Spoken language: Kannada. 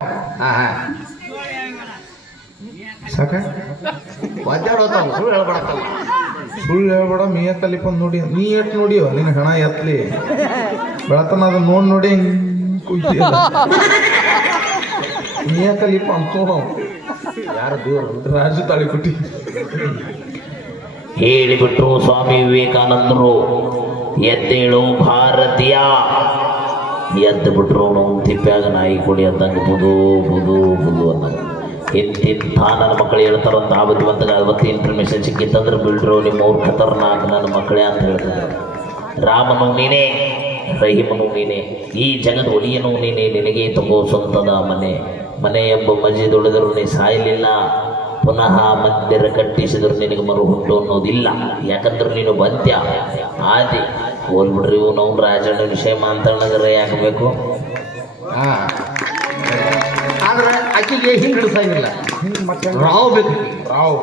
ಹಾಂ ಹಾಂ ಸಾಕ ಒದ್ದಾಡೋತಾವ ಸುಳ್ಳು ಹೇಳ್ಬೇಡತ್ತಲ್ಲ. ಸುಳ್ಳು ಹೇಳ್ಬೇಡ. ಮೀಯ ಕಲಿಪಂದು ನೋಡಿ ನೀ ಎಟ್ ನೋಡಿಯೋ ನಿನ್ನ ಹಣ ಎತ್ತಲಿ ಬೆಳತನ ಅದನ್ನ ನೋಡಿ ಕುಯ್ತೀಯ. ಮೀಯ ಕಲಿಪ ಅಂತೂ ಯಾರು ದೂರ ರಾಜು ತಾಳಿಕೊಟ್ಟಿ ಹೇಳಿಬಿಟ್ರು ಸ್ವಾಮಿ ವಿವೇಕಾನಂದರು. ಎದ್ದೇಳು ಭಾರತೀಯ. ಎದ್ದು ಬಿಟ್ರು ನಾವು ತಿಪ್ಪ್ಯಾಗ ನಾಯಿ ಕೊಡಿ ಅಂದಂಗೆ ಬುದು ಬುದು ಬುದು ಅಂದಂಗ. ಇಂತಿಂಥ ನನ್ನ ಮಕ್ಕಳು ಹೇಳ್ತಾರಂತ ಆವತ್ತಿವಂತಾಗ ಅವತ್ತು ಇನ್ಫಾರ್ಮೇಶನ್ ಸಿಕ್ಕಿತ್ತಂದ್ರೆ ಬಿಡ್ರು ನಿಮ್ಮ ಅವ್ರು ಖತರ್ನಾಕ್ ನನ್ನ ಮಕ್ಕಳೇ ಅಂತ ಹೇಳ್ತಿದ್ರು. ರಾಮನು ನೀನೇ, ರಹೀಮನು ನೀನೇ, ಈ ಜಗದ ಒಲಿಯನು ನೀನೇ, ನಿನಗೆ ತಗೋ ಸ್ವಂತದ ಮನೆ. ಮನೆ ಎಂಬ ಮಜೀದ್ ಉಳಿದರೂ ನೀ ಸಾಯಲಿಲ್ಲ, ಪುನಃ ಮಂದಿರ ಕಟ್ಟಿಸಿದ್ರು ನಿನಗೆ ಮರು ಹುಟ್ಟು ಅನ್ನೋದಿಲ್ಲ. ಯಾಕಂದ್ರೆ ನೀನು ಬಂದ್ಯ ಆದಿ. ಹೋಲ್ಬಿಡ್ರಿ ಇವು ನಾವು ರಾಜಣ್ಣ ವಿಷಯ ಮಾತಾಡಿದ್ರೆ ಯಾಕೆ ಬೇಕು? ಹಾಂ ಆದ್ರೆ ಆಕೆಗೆ ಹಿಂಗೆ ಹಿಡಿಸಂಗಿಲ್ಲ. ಹಿಂಗೆ ಮತ್ತೆ ರಾವ್ ಬೇಕು. ರಾವ್